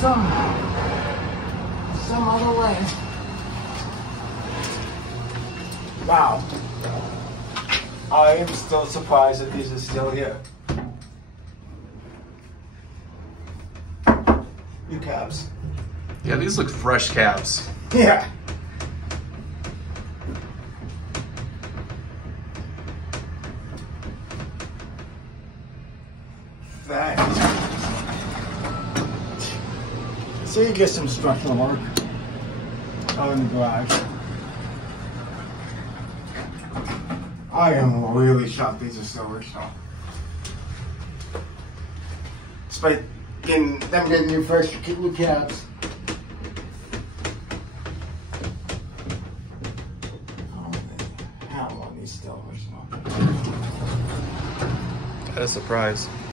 Somehow. Some other way. Wow. I am still surprised that these are still here. New cabs. Yeah, these look fresh cabs. Yeah. Thanks. So you get some structural work out in the garage. I am really shocked these are still original. Despite them getting new fresh new cabs. Oh, how long these still original? That is a surprise.